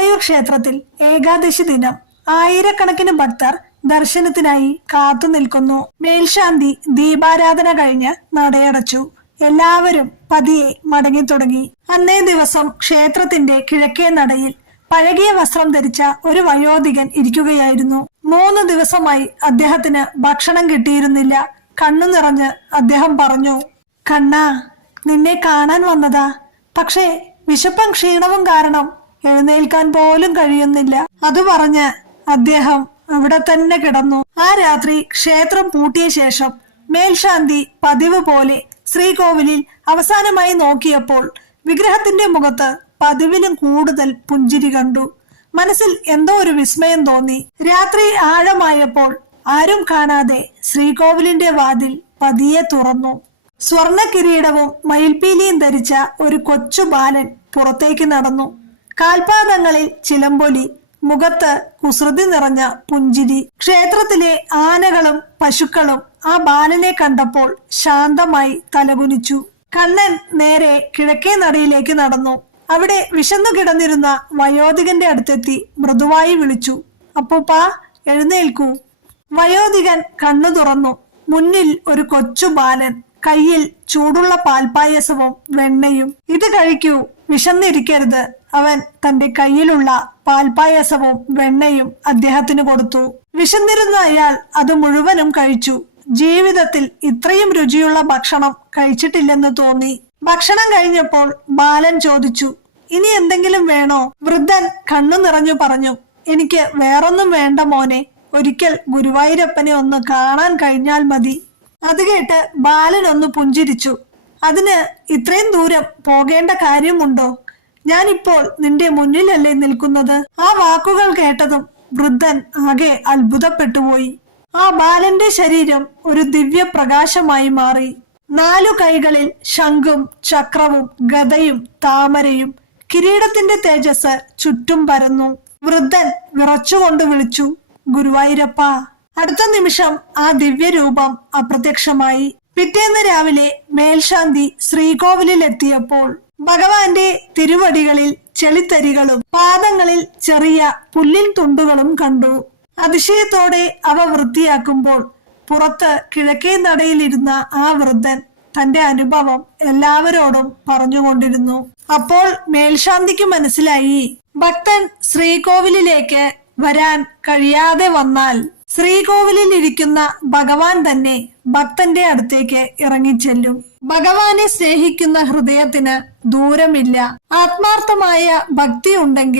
ഗുരുവായൂർ ക്ഷേത്രത്തിൽ ഏകാദശി ദിനം ആയിരക്കണക്കിന് ഭക്തർ ദർശനത്തിനായി കാത്തു നിൽക്കുന്നു. മേൽശാന്തി ദീപാരാധന കഴിഞ്ഞ് നടയടച്ചു. എല്ലാവരും പതിയെ മടങ്ങി തുടങ്ങി. അന്നേ ദിവസം ക്ഷേത്രത്തിന്റെ കിഴക്കേ നടയിൽ പഴകിയ വസ്ത്രം ധരിച്ച ഒരു വയോധികൻ ഇരിക്കുകയായിരുന്നു. 3 ദിവസമായി അദ്ദേഹത്തിന് ഭക്ഷണം കിട്ടിയിരുന്നില്ല. കണ്ണു നിറഞ്ഞ് അദ്ദേഹം പറഞ്ഞു, "കണ്ണാ, നിന്നെ കാണാൻ വന്നതാ. പക്ഷേ വിശപ്പും ക്ഷീണവും കാരണം എഴുന്നേൽക്കാൻ പോലും കഴിയുന്നില്ല." അത് പറഞ്ഞ് അദ്ദേഹം അവിടെ തന്നെ കിടന്നു. ആ രാത്രി ക്ഷേത്രം പൂട്ടിയ ശേഷം മേൽശാന്തി പതിവ് പോലെ ശ്രീകോവിലിൽ അവസാനമായി നോക്കിയപ്പോൾ വിഗ്രഹത്തിന്റെ മുഖത്ത് പതിവിലും കൂടുതൽ പുഞ്ചിരി കണ്ടു. മനസ്സിൽ എന്തോ ഒരു വിസ്മയം തോന്നി. രാത്രി ആഴമായപ്പോൾ ആരും കാണാതെ ശ്രീകോവിലിന്റെ വാതിൽ പതിയെ തുറന്നു. സ്വർണ്ണ കിരീടവും മയിൽപീലിയും ധരിച്ച ഒരു കൊച്ചു ബാലൻ പുറത്തേക്ക് നടന്നു. കാൽപാദങ്ങളിൽ ചിലമ്പൊലി, മുഖത്ത് കുസൃതി നിറഞ്ഞ പുഞ്ചിരി. ക്ഷേത്രത്തിലെ ആനകളും പശുക്കളും ആ ബാലനെ കണ്ടപ്പോൾ ശാന്തമായി തലകുനിച്ചു. കണ്ണൻ നേരെ കിഴക്കേ നടയിലേക്ക് നടന്നു. അവിടെ വിശന്നു കിടന്നിരുന്ന വയോധികന്റെ അടുത്തെത്തി മൃദുവായി വിളിച്ചു, "അപ്പൂപ്പാ, എഴുന്നേൽക്കൂ." വയോധികൻ കണ്ണു തുറന്നു. മുന്നിൽ ഒരു കൊച്ചു ബാലൻ, കയ്യിൽ ചൂടുള്ള പാൽപായസവും വെണ്ണയും. "ഇത് കഴിക്കൂ, വിശന്നിരിക്കരുത്." അവൻ തന്റെ കയ്യിലുള്ള പാൽപായസവും വെണ്ണയും അദ്ദേഹത്തിന് കൊടുത്തു. വിശന്നിരുന്ന അയാൾ അത് മുഴുവനും കഴിച്ചു. ജീവിതത്തിൽ ഇത്രയും രുചിയുള്ള ഭക്ഷണം കഴിച്ചിട്ടില്ലെന്ന് തോന്നി. ഭക്ഷണം കഴിഞ്ഞപ്പോൾ ബാലൻ ചോദിച്ചു, "ഇനി എന്തെങ്കിലും വേണോ?" വൃദ്ധൻ കണ്ണു നിറഞ്ഞു പറഞ്ഞു, "എനിക്ക് വേറൊന്നും വേണ്ട മോനെ. ഒരിക്കൽ ഗുരുവായൂരപ്പനെ ഒന്ന് കാണാൻ കഴിഞ്ഞാൽ മതി." അത് കേട്ട് ബാലൻ ഒന്ന് പുഞ്ചിരിച്ചു. "അതിന് ഇത്രയും ദൂരം പോകേണ്ട കാര്യമുണ്ടോ? ഞാനിപ്പോൾ നിന്റെ മുന്നിലല്ലേ നിൽക്കുന്നത്." ആ വാക്കുകൾ കേട്ടതും വൃദ്ധൻ ആകെ അത്ഭുതപ്പെട്ടുപോയി. ആ ബാലന്റെ ശരീരം ഒരു ദിവ്യ പ്രകാശമായി മാറി. 4 കൈകളിൽ ശംഖും ചക്രവും ഗദയും താമരയും. കിരീടത്തിന്റെ തേജസ് ചുറ്റും പരന്നു. വൃദ്ധൻ വിറച്ചുകൊണ്ട് വിളിച്ചു, "ഗുരുവായൂരപ്പ." അടുത്ത നിമിഷം ആ ദിവ്യരൂപം അപ്രത്യക്ഷമായി. പിറ്റേന്ന് രാവിലെ മേൽശാന്തി ശ്രീകോവിലിൽ എത്തിയപ്പോൾ ഭഗവാന്റെ തിരുവടികളിൽ ചെളിത്തരികളും പാദങ്ങളിൽ ചെറിയ പുല്ലിൻ തുണ്ടുകളും കണ്ടു. അതിശയത്തോടെ അവ വൃത്തിയാക്കുമ്പോൾ പുറത്ത് കിഴക്കേ നടയിലിരുന്ന ആ വൃദ്ധൻ തന്റെ അനുഭവം എല്ലാവരോടും പറഞ്ഞുകൊണ്ടിരുന്നു. അപ്പോൾ മേൽശാന്തിക്ക് മനസ്സിലായി, ഭക്തൻ ശ്രീകോവിലിലേക്ക് വരാൻ കഴിയാതെ വന്നാൽ ശ്രീകോവിലിൽ ഇരിക്കുന്ന ഭഗവാൻ തന്നെ ഭക്തന്റെ അടുത്തേക്ക് ഇറങ്ങിച്ചെല്ലും. ഭഗവാനെ സ്നേഹിക്കുന്ന ഹൃദയത്തിന് ദൂരമില്ല. ആത്മാർത്ഥമായ ഭക്തി ഉണ്ടെങ്കിൽ